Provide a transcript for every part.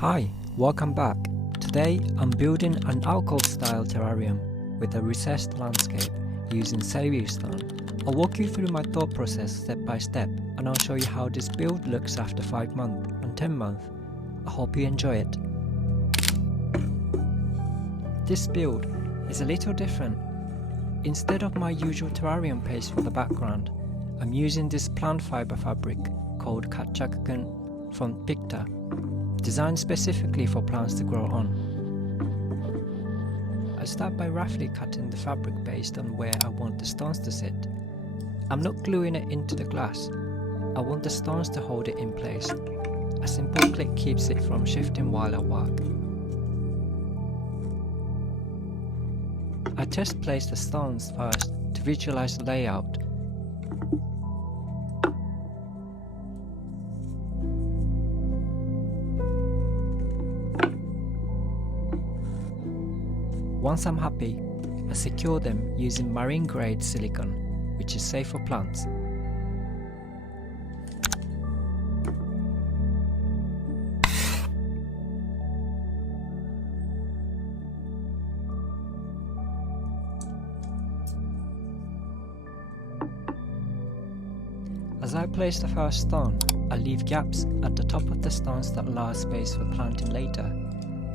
Hi, welcome back. Today I'm building an alcove-style terrarium with a recessed landscape using Seiryu Stone. I'll walk you through my thought process step by step, and I'll show you how this build looks after 5 months and 10 months. I hope you enjoy it. This build is a little different. Instead of my usual terrarium paste for the background, I'm using this plant fiber fabric called Kachakagun from Picta, designed specifically for plants to grow on. I start by roughly cutting the fabric based on where I want the stones to sit. I'm not gluing it into the glass. I want the stones to hold it in place. A simple click keeps it from shifting while I work. I test place the stones first to visualize the layout. Once I'm happy, I secure them using marine grade silicone, which is safe for plants. As I place the first stone, I leave gaps at the top of the stones that allow space for planting later,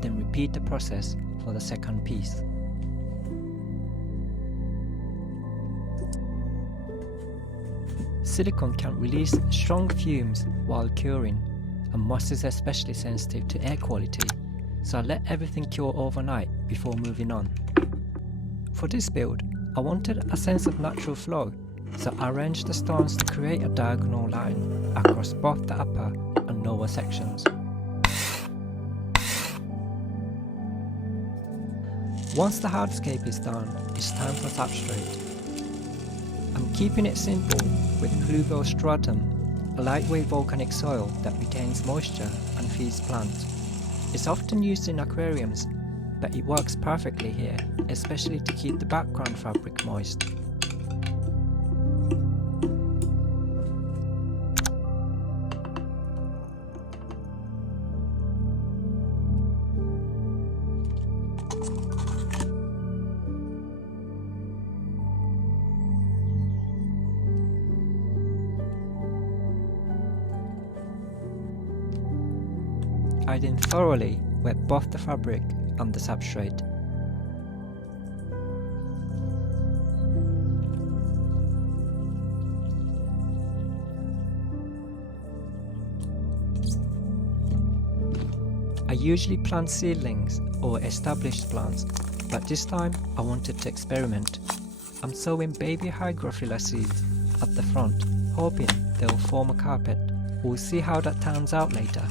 then repeat the process for the second piece. Silicone can release strong fumes while curing, and moss is especially sensitive to air quality, so I let everything cure overnight before moving on. For this build, I wanted a sense of natural flow, so I arranged the stones to create a diagonal line across both the upper and lower sections. Once the hardscape is done, it's time for substrate. I'm keeping it simple with pluvial stratum, a lightweight volcanic soil that retains moisture and feeds plants. It's often used in aquariums, but it works perfectly here, especially to keep the background fabric moist. I then thoroughly wet both the fabric and the substrate. I usually plant seedlings or established plants, but this time I wanted to experiment. I'm sowing baby hygrophila seeds at the front, hoping they'll form a carpet. We'll see how that turns out later.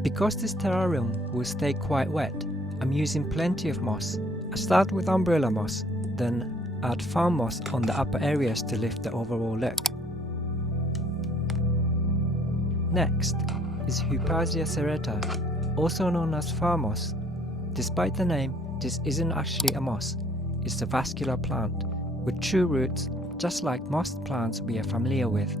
Because this terrarium will stay quite wet, I'm using plenty of moss. I start with umbrella moss, then add farm moss on the upper areas to lift the overall look. Next is Hupasia serrata, also known as farm moss. Despite the name, this isn't actually a moss, it's a vascular plant with true roots, just like most plants we are familiar with.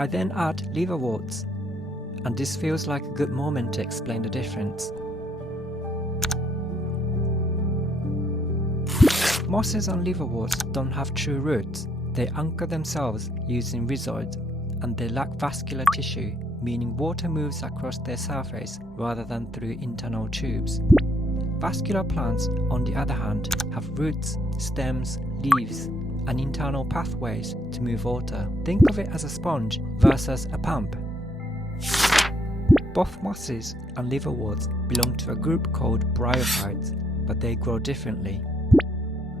I then add liverworts, and this feels like a good moment to explain the difference. Mosses and liverworts don't have true roots. They anchor themselves using rhizoids, and they lack vascular tissue, meaning water moves across their surface rather than through internal tubes. Vascular plants, on the other hand, have roots, stems, leaves, and internal pathways to move water. Think of it as a sponge versus a pump. Both mosses and liverworts belong to a group called bryophytes, but they grow differently.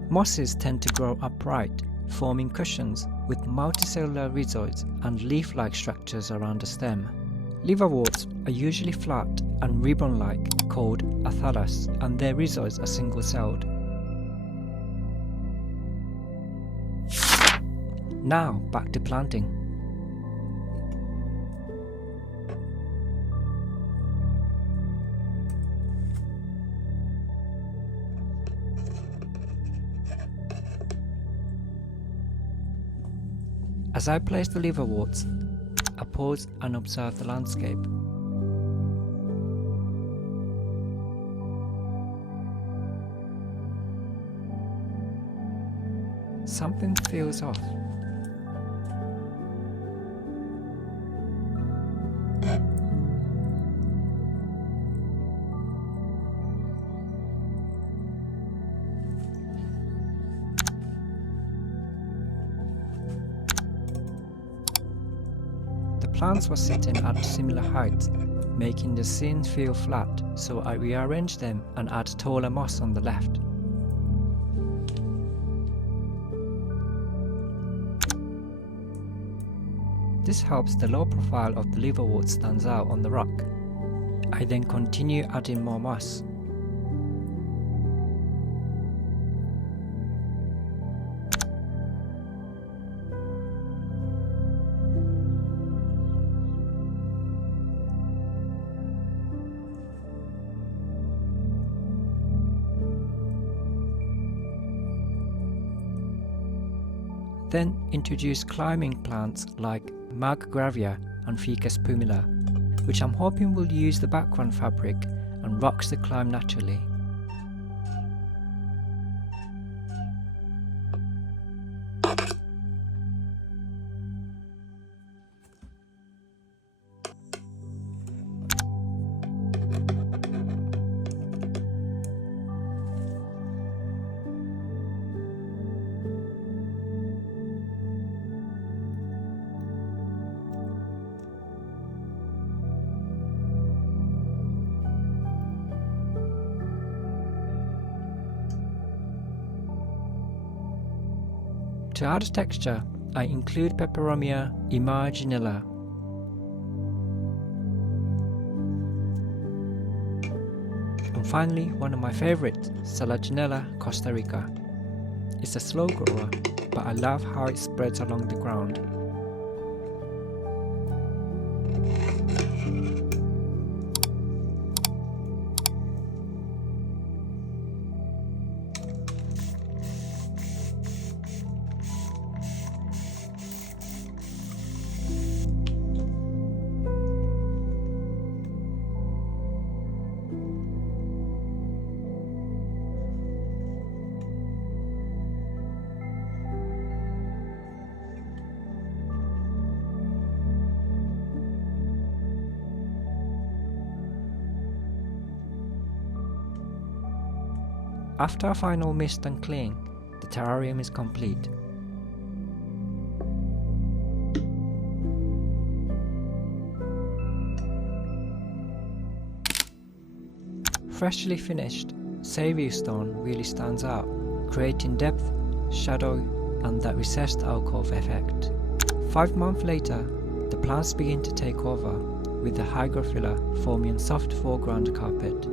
Mosses tend to grow upright, forming cushions with multicellular rhizoids and leaf-like structures around the stem. Liverworts are usually flat and ribbon-like, called athallus, and their rhizoids are single-celled. Now back to planting. As I place the liverworts, I pause and observe the landscape. Something feels off. The plants were sitting at similar heights, making the scene feel flat, so I rearranged them and add taller moss on the left. This helps the low profile of the liverwort stands out on the rock. I then continue adding more moss. Then introduce climbing plants like Margravia and Ficus pumila, which I'm hoping will use the background fabric and rocks the climb naturally. To add texture, I include Peperomia imaginella. And finally, one of my favourites, Selaginella Costa Rica. It's a slow grower, but I love how it spreads along the ground. After a final mist and clean, the terrarium is complete. Freshly finished, Seiryu stone really stands out, creating depth, shadow and that recessed alcove effect. 5 months later, the plants begin to take over, with the hygrophila forming a soft foreground carpet.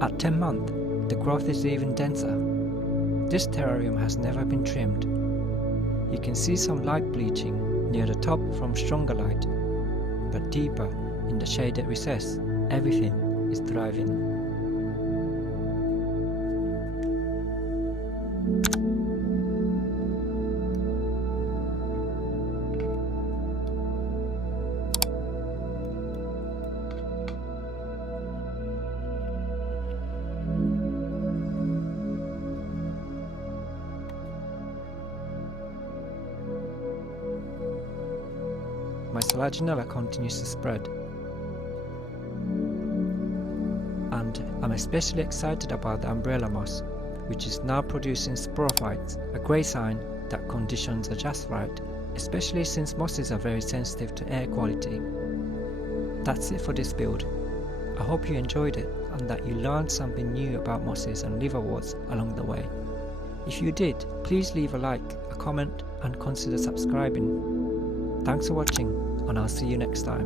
At 10 months, the growth is even denser. This terrarium has never been trimmed. You can see some light bleaching near the top from stronger light, but deeper in the shaded recess, everything is thriving. My Selaginella continues to spread, and I'm especially excited about the umbrella moss, which is now producing sporophytes, a great sign that conditions are just right, especially since mosses are very sensitive to air quality. That's it for this build. I hope you enjoyed it and that you learned something new about mosses and liverworts along the way. If you did, please leave a like, a comment and consider subscribing. Thanks for watching, and I'll see you next time.